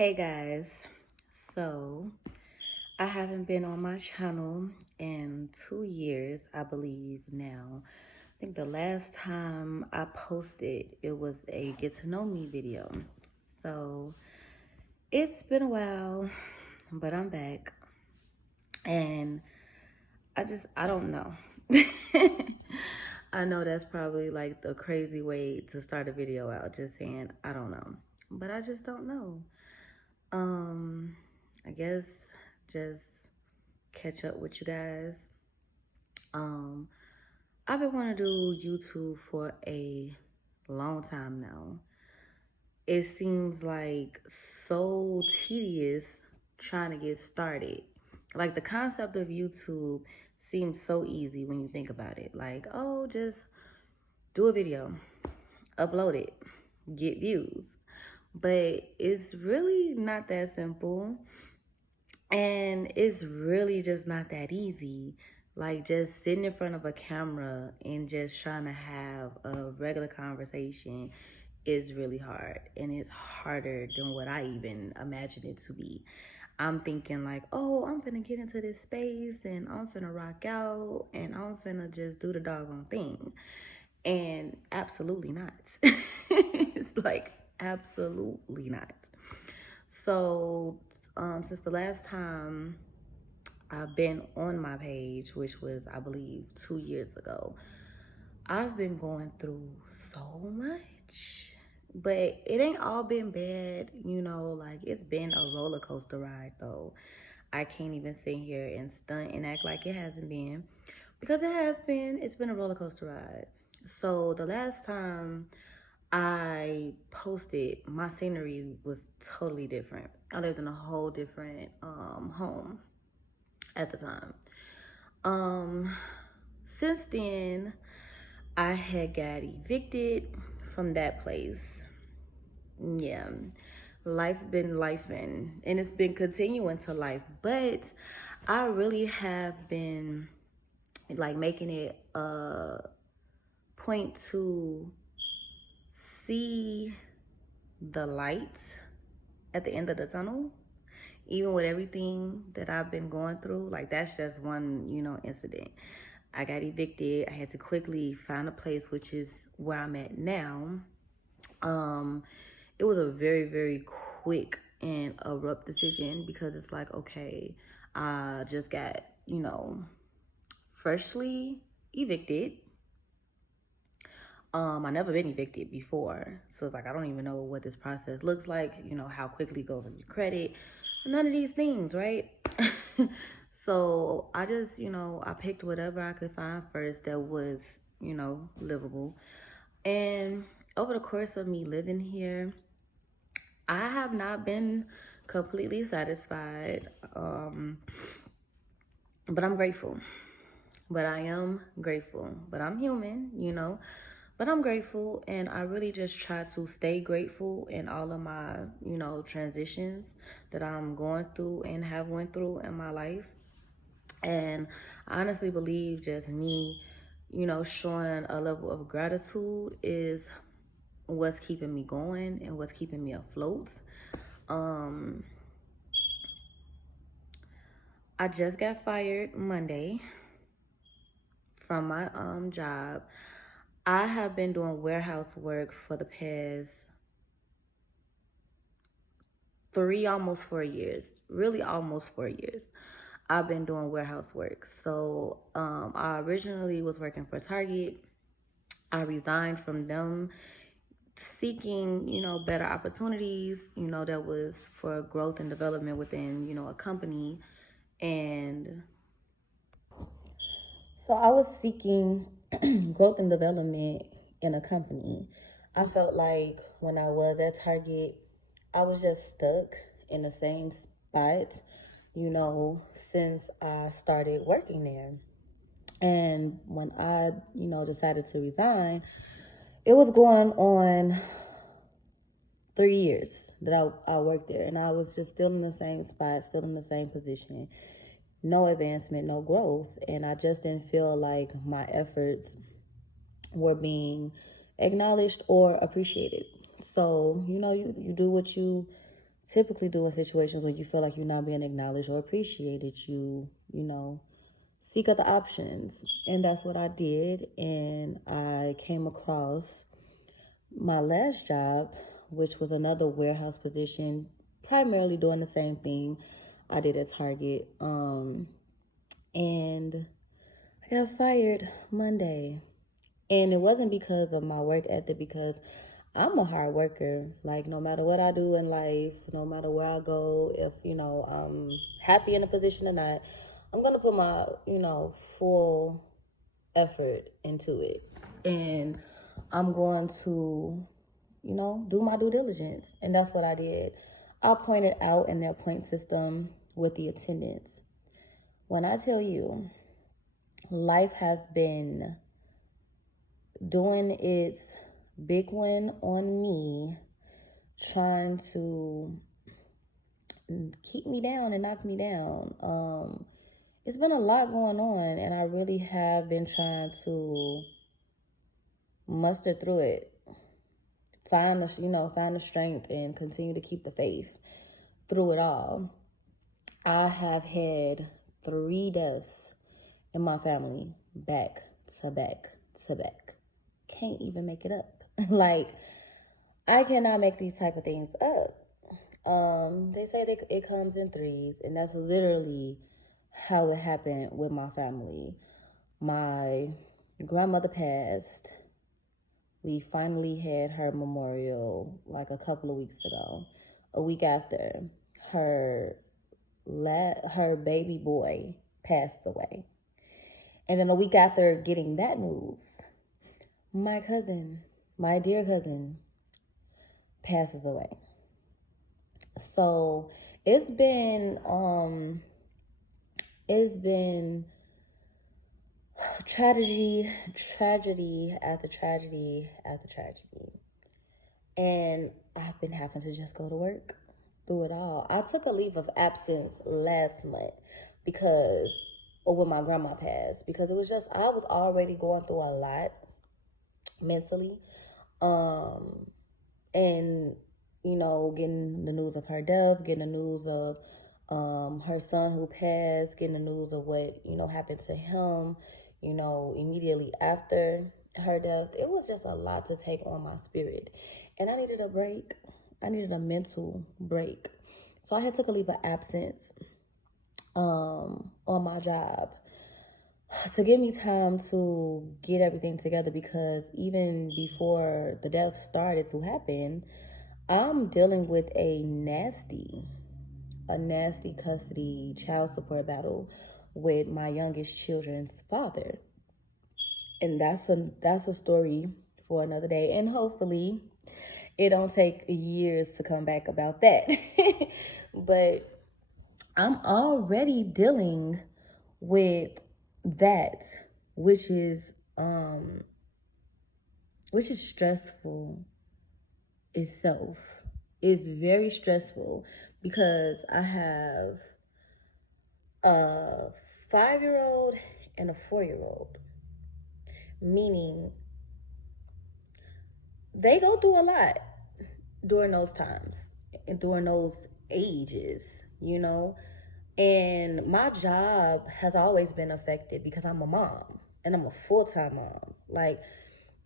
Hey guys, so I haven't been on my channel in 2 years, I believe now. I think the last time I posted, it was a get to know me video. So it's been a while, but I'm back and I don't know. I know that's probably like the crazy way to start a video out, just saying, I don't know. But I just don't know. I guess just catch up with you guys. Um, I've been wanting to do YouTube for a long time now. It seems like so tedious trying to get started. Like the concept of YouTube seems so easy when you think about it. Like, oh, just do a video, upload it, get views. But it's really not that simple. And it's really just not that easy. Like just sitting in front of a camera and just trying to have a regular conversation is really hard. And it's harder than what I even imagined it to be. I'm thinking like, oh, I'm finna get into this space and I'm finna rock out and I'm finna just do the doggone thing. And absolutely not. It's like, absolutely not. So, since the last time I've been on my page, which was, I believe, 2 years ago, I've been going through so much. But it ain't all been bad, like it's been a roller coaster ride though. I can't even sit here and stunt and act like it hasn't been because it has been. It's been a roller coaster ride. So the last time I posted, my scenery was totally different. I lived in a whole different home at the time. Um, since then, I had got evicted from that place. Yeah, life been lifing, and it's been continuing to life. But I really have been like making it a point to see the light at the end of the tunnel, even with everything that I've been going through. Like that's just one, incident. I got evicted. I had to quickly find a place, which is where I'm at now. Um, it was a very, very quick and abrupt decision because it's like, okay, I just got, freshly evicted. I never been evicted before. So it's like I don't even know what this process looks like, how quickly it goes on your credit. None of these things, right? So I just, I picked whatever I could find first that was, livable. And over the course of me living here, I have not been completely satisfied. But I'm grateful. But I am grateful. But I'm human, But I'm grateful, and I really just try to stay grateful in all of my, transitions that I'm going through and have went through in my life. And I honestly believe just me, showing a level of gratitude is what's keeping me going and what's keeping me afloat. Um, I just got fired Monday from my job. I have been doing warehouse work for the past almost 4 years, really almost 4 years. I've been doing warehouse work. So I originally was working for Target. I resigned from them, seeking, better opportunities, that was for growth and development within, a company. And so I was seeking growth and development in a company. I felt like when I was at Target, I was just stuck in the same spot, since I started working there. And when I, decided to resign, it was going on 3 years that I worked there. And I was just still in the same spot, still in the same position. No advancement, no growth. And I just didn't feel like my efforts were being acknowledged or appreciated. So, you do what you typically do in situations when you feel like you're not being acknowledged or appreciated. You know, seek other options. And that's what I did. And I came across my last job, which was another warehouse position, primarily doing the same thing I did at Target. And I got fired Monday. And it wasn't because of my work ethic, because I'm a hard worker. Like, no matter what I do in life, no matter where I go, if, I'm happy in a position or not, I'm going to put my, full effort into it. And I'm going to, do my due diligence. And that's what I did. I pointed out in their point system with the attendance. When I tell you, life has been doing its big one on me, trying to keep me down and knock me down. It's been a lot going on, and I really have been trying to muster through it, find the strength, and continue to keep the faith through it all. I have had 3 deaths in my family, back to back to back. Can't even make it up. Like, I cannot make these type of things up. They say that it comes in threes, and that's literally how it happened with my family. My grandmother passed. We finally had her memorial like a couple of weeks ago. A week after, her baby boy passed away. And then a week after getting that news, my cousin, my dear cousin, passes away. So it's been tragedy after tragedy after tragedy. And I've been having to just go to work through it all. I took a leave of absence last month when my grandma passed, because it was just, I was already going through a lot mentally. And getting the news of her death, getting the news of her son who passed, getting the news of what happened to him, immediately after her death. It was just a lot to take on my spirit, and I needed a break. I needed a mental break, so I had took a leave of absence on my job to give me time to get everything together, because even before the death started to happen, I'm dealing with a nasty custody child support battle with my youngest children's father. And that's a story for another day. And hopefully it don't take years to come back about that. But I'm already dealing with that, which is stressful itself. It's very stressful, because I have a 5-year-old and a 4-year-old, meaning they go through a lot during those times and during those ages. And my job has always been affected because I'm a mom, and I'm a full-time mom. Like,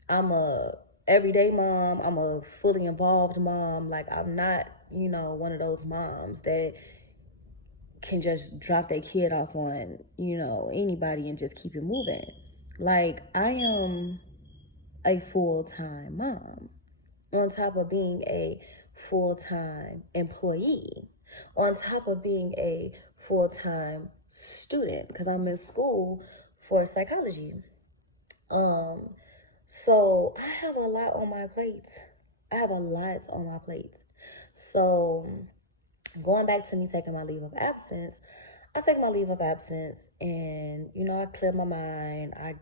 I'm a everyday mom. I'm a fully involved mom. Like, I'm not, one of those moms that can just drop their kid off on, anybody and just keep it moving. Like, I am a full-time mom, on top of being a full-time employee, on top of being a full-time student, because I'm in school for psychology. So I have a lot on my plate. So going back to me taking my leave of absence, I take my leave of absence, and I clear my mind. I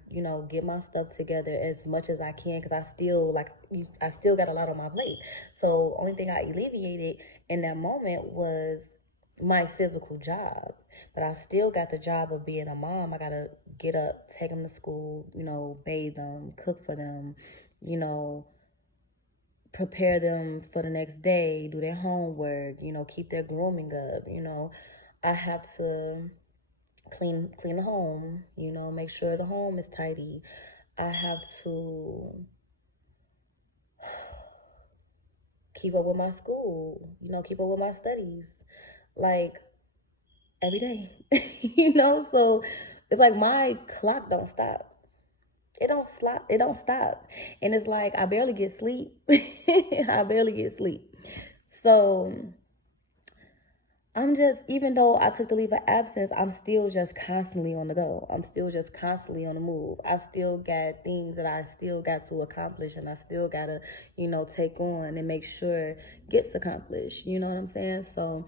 get my stuff together as much as I can, because I still got a lot on my plate. So only thing I alleviated in that moment was my physical job, but I still got the job of being a mom. I gotta get up, take them to school, bathe them, cook for them, you know prepare them for the next day, do their homework, keep their grooming up, I have to clean the home, make sure the home is tidy. I have to keep up with my school, keep up with my studies, like every day, so it's like my clock don't stop. It don't stop. And it's like I barely get sleep. I barely get sleep. So I'm just, even though I took the leave of absence, I'm still just constantly on the go. I'm still just constantly on the move. I still got things that I still got to accomplish, and I still got to, take on and make sure gets accomplished. You know what I'm saying? So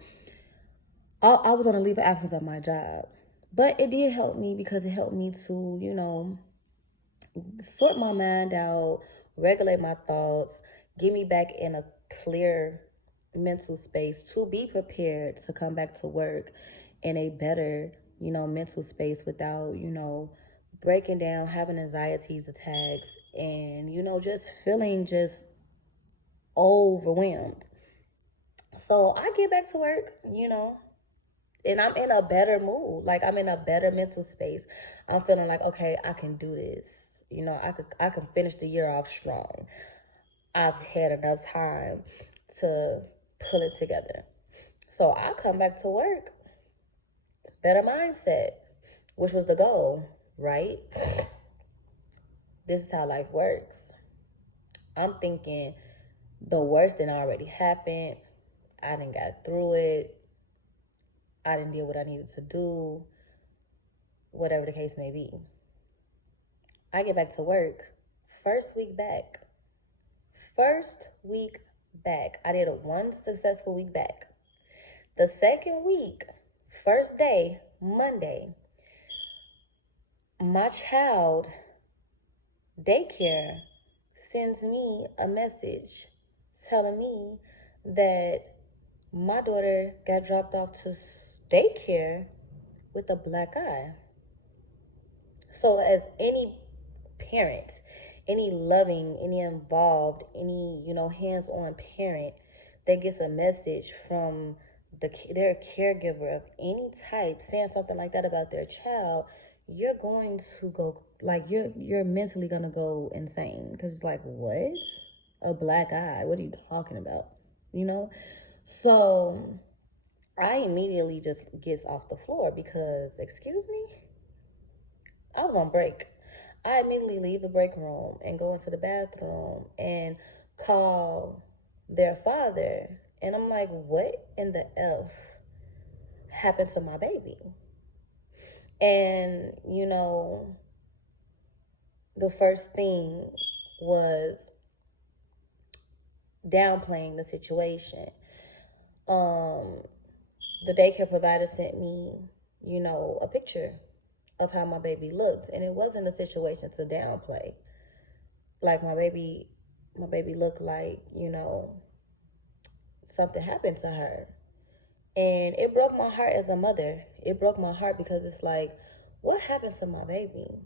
I was on a leave of absence of my job. But it did help me because it helped me to, sort my mind out, regulate my thoughts, get me back in a clear mental space to be prepared to come back to work in a better, mental space without, breaking down, having anxieties attacks, and, just feeling just overwhelmed. So I get back to work, and I'm in a better mood. Like I'm in a better mental space. I'm feeling like, okay, I can do this. I can finish the year off strong. I've had enough time to pull it together. So I come back to work, better mindset, which was the goal, right? This is how life works. I'm thinking the worst didn't already happen. I didn't got through it. I didn't do what I needed to do, whatever the case may be. I get back to work, first week back. First week back. I did a one successful week back. The second week, first day, Monday, my child daycare sends me a message telling me that my daughter got dropped off to daycare with a black eye. So as any parent, any loving, any involved, any, hands-on parent that gets a message from their caregiver of any type saying something like that about their child, you're going to go, like, you're mentally gonna go insane, because it's like, what? A black eye? What are you talking about? So I immediately just gets off the floor because, excuse me, I was on break. I immediately leave the break room and go into the bathroom and call their father. And I'm like, what in the F happened to my baby? And, the first thing was downplaying the situation. The daycare provider sent me, a picture of how my baby looked, and it wasn't a situation to downplay. Like my baby looked like, something happened to her. And it broke my heart as a mother. It broke my heart because it's like, what happened to my baby?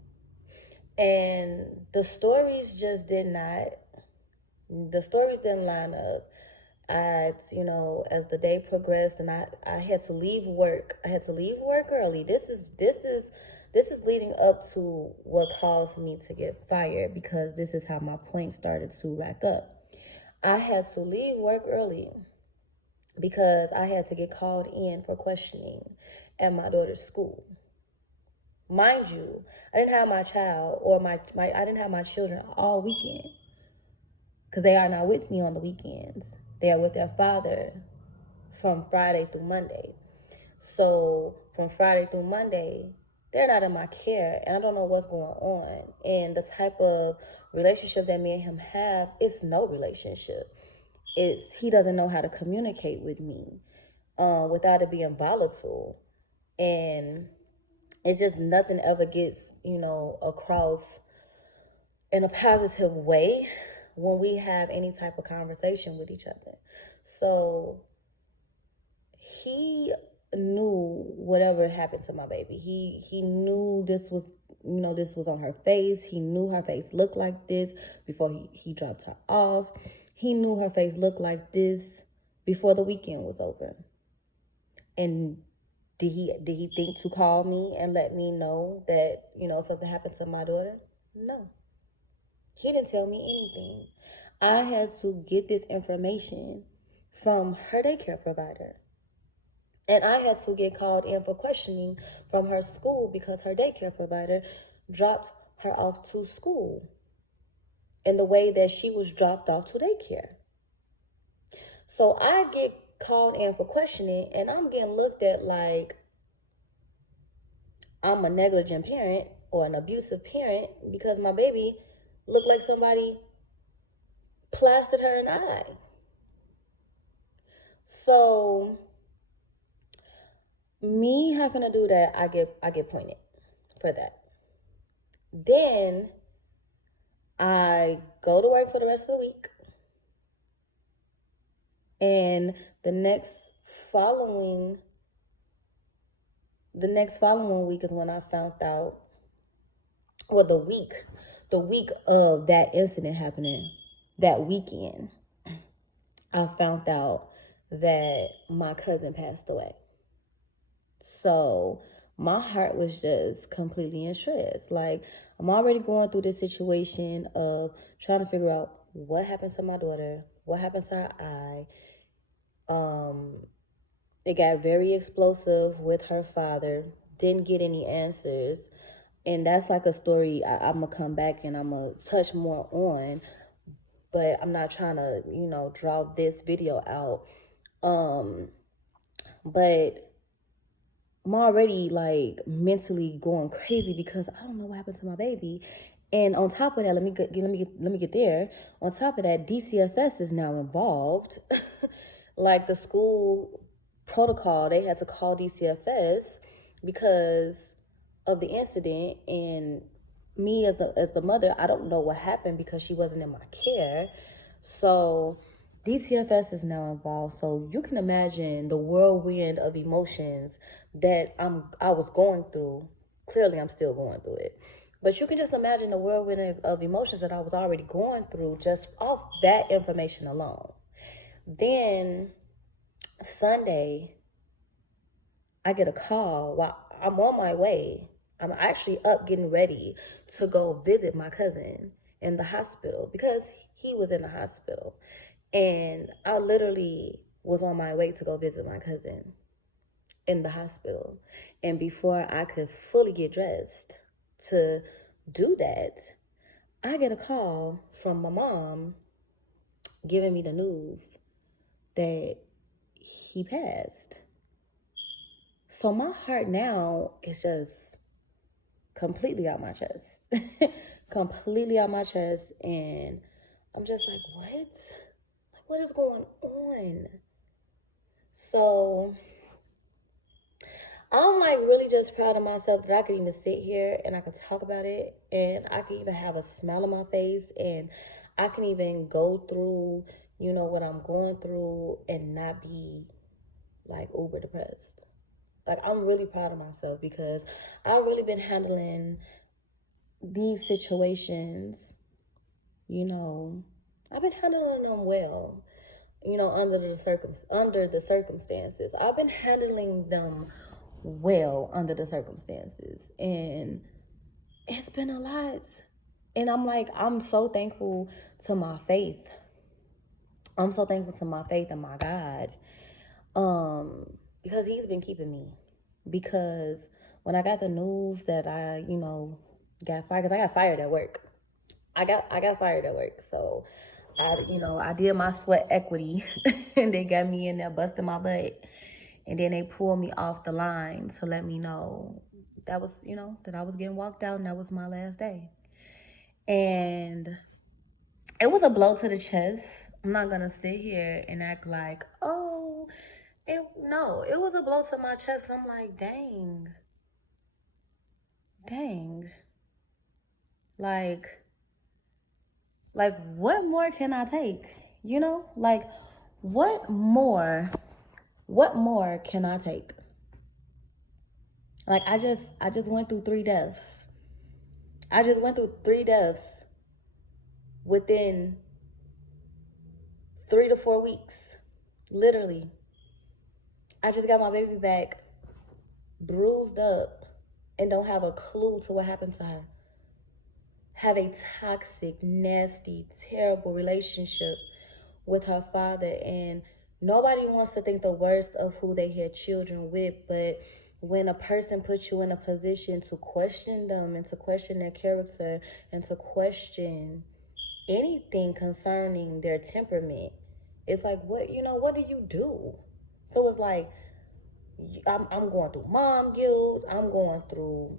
And the stories didn't line up. As the day progressed and I had to leave work. I had to leave work early. This is leading up to what caused me to get fired, because this is how my points started to rack up. I had to leave work early because I had to get called in for questioning at my daughter's school. Mind you, I didn't have my child or I didn't have my children all weekend, because they are not with me on the weekends. They are with their father from Friday through Monday. So from Friday through Monday, they're not in my care, and I don't know what's going on. And the type of relationship that me and him have, it's no relationship. He doesn't know how to communicate with me without it being volatile. And it's just nothing ever gets, across in a positive way when we have any type of conversation with each other. So he knew whatever happened to my baby. He knew this was, this was on her face. He knew her face looked like this before he dropped her off. he knew her face looked like this before the weekend was over. And did he think to call me and let me know that, something happened to my daughter? No. He didn't tell me anything. I had to get this information from her daycare provider. And I had to get called in for questioning from her school because her daycare provider dropped her off to school in the way that she was dropped off to daycare. So I get called in for questioning, and I'm getting looked at like I'm a negligent parent or an abusive parent because my baby looked like somebody plastered her in the eye. So me having to do that, I get pointed for that. Then I go to work for the rest of the week. And the next following week is when I found out, or the week of that incident happening, that weekend, I found out that my cousin passed away. So my heart was just completely in shreds. Like, I'm already going through this situation of trying to figure out what happened to my daughter, what happened to her eye. It got very explosive with her father. Didn't get any answers. And that's like a story I'm going to come back and I'm going to touch more on. But I'm not trying to, draw this video out. But I'm already like mentally going crazy because I don't know what happened to my baby. And on top of that, let me get there. On top of that, DCFS is now involved. Like the school protocol, they had to call DCFS because of the incident. And me as the mother, I don't know what happened because she wasn't in my care. So DCFS is now involved. So you can imagine the whirlwind of emotions that I was going through. Clearly, I'm still going through it. But you can just imagine the whirlwind of emotions that I was already going through just off that information alone. Then Sunday, I get a call while I'm on my way. I'm actually up getting ready to go visit my cousin in the hospital because he was in the hospital. And I literally was on my way to go visit my cousin in the hospital. And before I could fully get dressed to do that, I get a call from my mom giving me the news that he passed. So my heart now is just completely out my chest. Completely out my chest. And I'm just like, what? Like, what is going on? So I'm like really just proud of myself that I could even sit here and I could talk about it, and I could even have a smile on my face, and I can even go through, what I'm going through and not be like uber depressed. Like, I'm really proud of myself because I've really been handling these situations, I've been handling them well, under the circumstances. I've been handling them well under the circumstances, and it's been a lot. And I'm so thankful to my faith. I'm so thankful to my faith and my God, because he's been keeping me. Because when I got the news that I got fired, because I got fired at work. I got fired at work, so I did my sweat equity and they got me in there busting my butt. And then they pulled me off the line to let me know that was, that I was getting walked out and that was my last day. And it was a blow to the chest. I'm not going to sit here and act like, oh, no, it was a blow to my chest. I'm like, dang. Like, what more can I take? Like, what more can I take? Like, I just went through 3 deaths. I just went through 3 deaths within 3 to 4 weeks. Literally. I just got my baby back bruised up and don't have a clue to what happened to her. Have a toxic, nasty, terrible relationship with her father, and nobody wants to think the worst of who they had children with, but when a person puts you in a position to question them and to question their character and to question anything concerning their temperament, it's like, what do you do? So it's like, I'm going through mom guilt. I'm going through,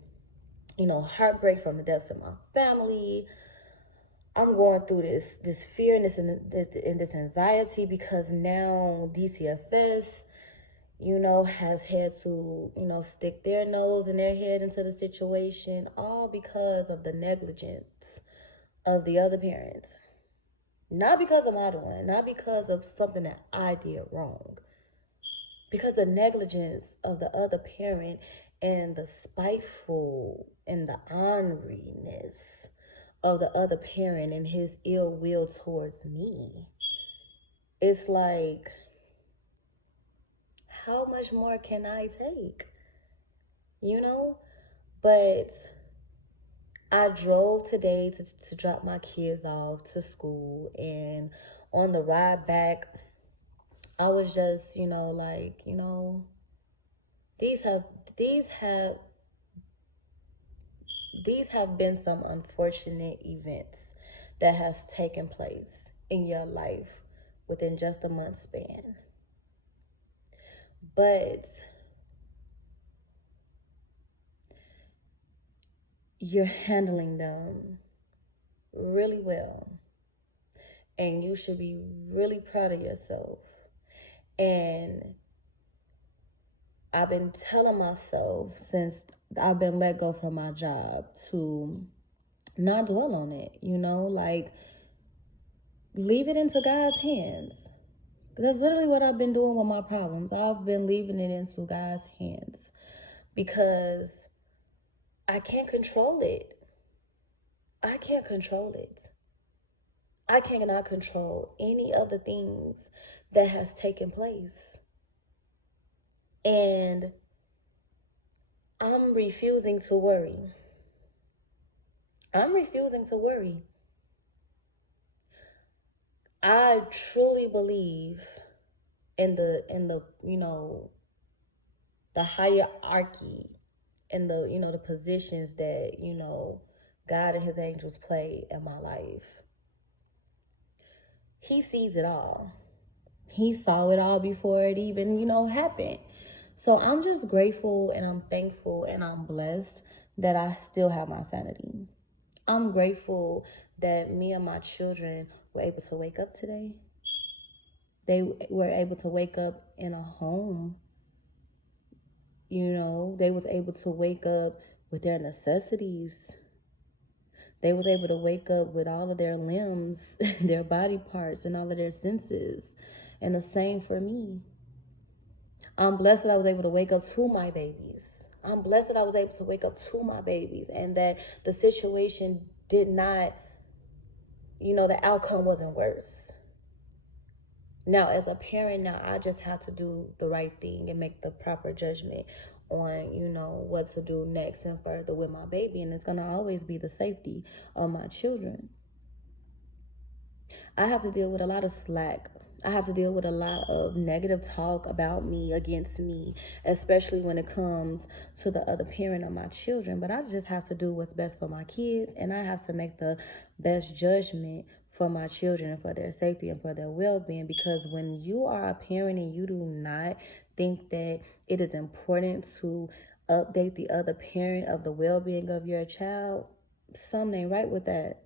heartbreak from the deaths of my family. I'm going through this fear and this anxiety because now DCFS, has had to, stick their nose and their head into the situation, all because of the negligence of the other parents. Not because of my doing, not because of something that I did wrong, because the negligence of the other parent and the spiteful and the orneriness of the other parent and his ill will towards me. It's like, how much more can I take? But I drove today to drop my kids off to school, and on the ride back, I was just, these have these have these have been some unfortunate events that has taken place in your life within just a month span. But you're handling them really well. And you should be really proud of yourself. And I've been telling myself since I've been let go from my job to not dwell on it, like leave it into God's hands. That's literally what I've been doing with my problems. I've been leaving it into God's hands because I can't control it. I can't control it. I cannot control any of the things that has taken place. And I'm refusing to worry. I'm refusing to worry. I truly believe in the the hierarchy and the positions that, God and his angels play in my life. He sees it all. He saw it all before it even, happened. So I'm just grateful and I'm thankful and I'm blessed that I still have my sanity. I'm grateful that me and my children were able to wake up today. They were able to wake up in a home. They was able to wake up with their necessities. They was able to wake up with all of their limbs, their body parts, and all of their senses. And the same for me. I'm blessed that I was able to wake up to my babies. I'm blessed that I was able to wake up to my babies and that the situation did not, the outcome wasn't worse. Now, as a parent, I just have to do the right thing and make the proper judgment on, what to do next and further with my baby. And it's going to always be the safety of my children. I have to deal with a lot of slack. I have to deal with a lot of negative talk about me, against me, especially when it comes to the other parent of my children. But I just have to do what's best for my kids, and I have to make the best judgment for my children and for their safety and for their well-being. Because when you are a parent and you do not think that it is important to update the other parent of the well-being of your child, something ain't right with that.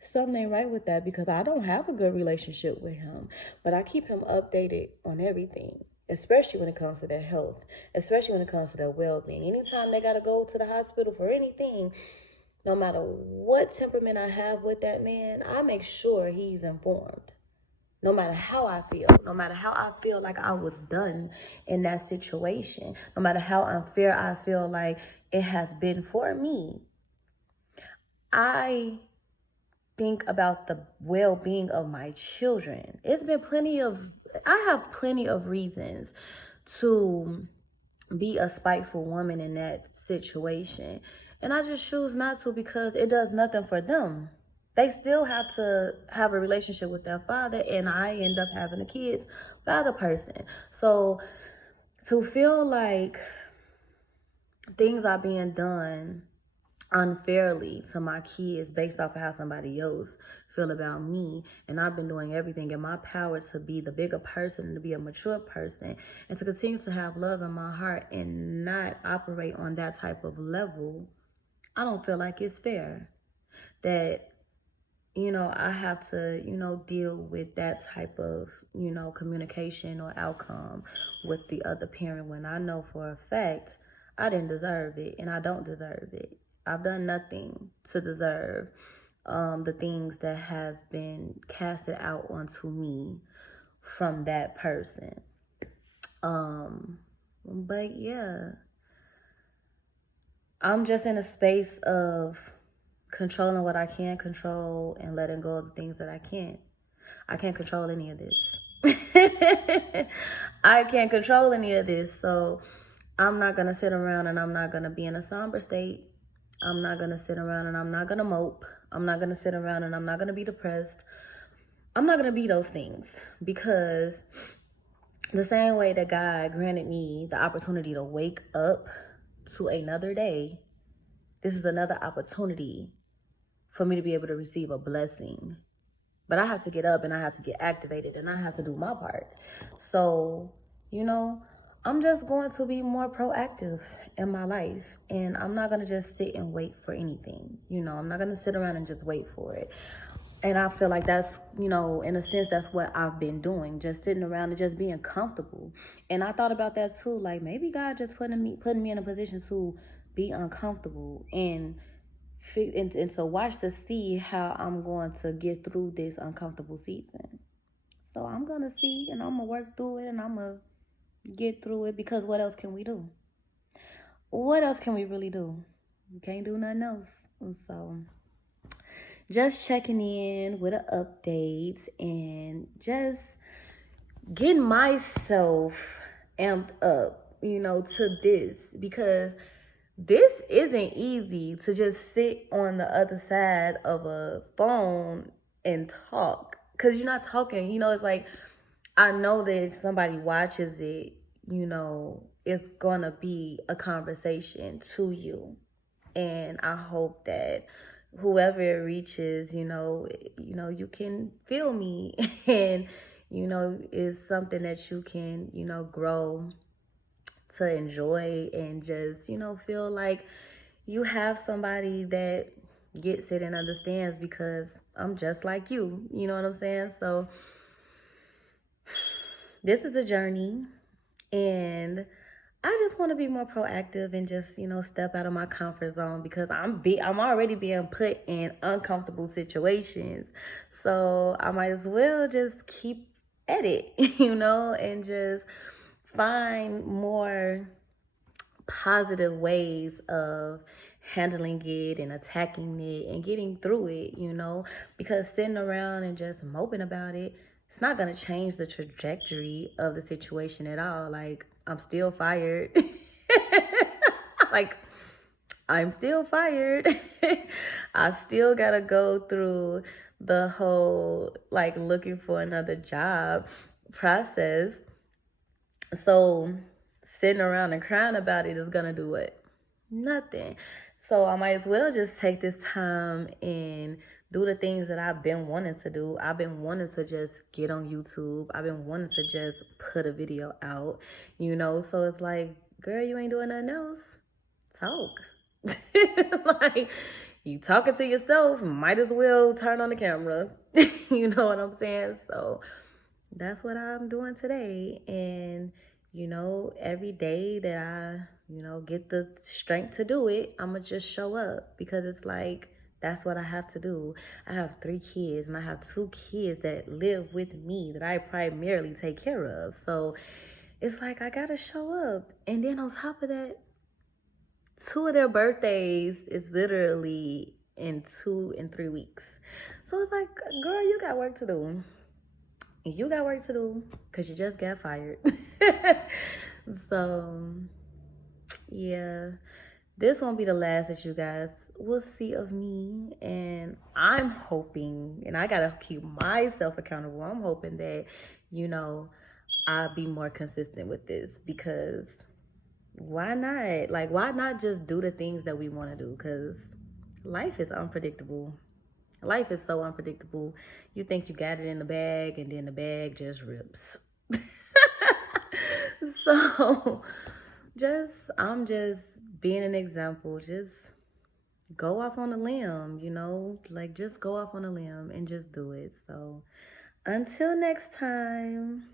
Something ain't right with that, because I don't have a good relationship with him, but I keep him updated on everything, especially when it comes to their health, especially when it comes to their well-being. Anytime they got to go to the hospital for anything, no matter what temperament I have with that man, I make sure he's informed. No matter how I feel, no matter how I feel like I was done in that situation, no matter how unfair I feel like it has been for me, I think about the well-being of my children. I have plenty of reasons to be a spiteful woman in that situation. And I just choose not to because it does nothing for them. They still have to have a relationship with their father, and I end up having the kids by the person. So to feel like things are being done unfairly to my kids based off of how somebody else feel about me, and I've been doing everything in my power to be the bigger person and to be a mature person and to continue to have love in my heart and not operate on that type of level, I don't feel like it's fair that I have to deal with that type of communication or outcome with the other parent when I know for a fact I didn't deserve it and I don't deserve it. I've done nothing to deserve the things that has been casted out onto me from that person. But yeah, I'm just in a space of controlling what I can control and letting go of the things that I can't. I can't control any of this. I can't control any of this. So I'm not going to sit around and I'm not going to be in a somber state. I'm not going to sit around and I'm not going to mope. I'm not going to sit around and I'm not going to be depressed. I'm not going to be those things because the same way that God granted me the opportunity to wake up to another day, this is another opportunity for me to be able to receive a blessing. But I have to get up and I have to get activated and I have to do my part. So, I'm just going to be more proactive in my life. And I'm not going to just sit and wait for anything. I'm not going to sit around and just wait for it. And I feel like that's, in a sense, that's what I've been doing. Just sitting around and just being comfortable. And I thought about that too. Like maybe God just putting me in a position to be uncomfortable and to watch to see how I'm going to get through this uncomfortable season. So I'm going to see and I'm going to work through it and I'm going to get through it because what else can we do? What else can we really do? We can't do nothing else. And so just checking in with an update and just getting myself amped up, to this because this isn't easy to just sit on the other side of a phone and talk because you're not talking. It's like I know that if somebody watches it, it's gonna be a conversation to you, and I hope that whoever it reaches, you can feel me and is something that you can grow to enjoy and just feel like you have somebody that gets it and understands because I'm just like you know what I'm saying? So this is a journey and I just want to be more proactive and just step out of my comfort zone because I'm already being put in uncomfortable situations. So I might as well just keep at it, and just find more positive ways of handling it and attacking it and getting through it, because sitting around and just moping about it, it's not going to change the trajectory of the situation at all. Like, I'm still fired. Like, I'm still fired. I still got to go through the whole, like, looking for another job process. So sitting around and crying about it is gonna do what? Nothing. So I might as well just take this time and do the things that I've been wanting to do. I've been wanting to just get on YouTube. I've been wanting to just put a video out, So it's like, girl, you ain't doing nothing else. Talk. Like, you talking to yourself, might as well turn on the camera. You know what I'm saying? So that's what I'm doing today. And, every day that I, get the strength to do it, I'm going to just show up because it's like, that's what I have to do. I have 3 kids and I have 2 kids that live with me that I primarily take care of. So it's like, I got to show up. And then on top of that, 2 of their birthdays is literally in 2 and 3 weeks. So it's like, girl, you got work to do. You got work to do because you just got fired. So, yeah, this won't be the last that you guys will see of me. And I'm hoping, and I got to keep myself accountable. I'm hoping that, you know, I'll be more consistent with this because why not? Like, why not just do the things that we want to do? Because life is unpredictable. Life is so unpredictable. You think you got it in the bag, and then the bag just rips. So, I'm just being an example. Just go off on a limb, like just go off on a limb and just do it. So, until next time.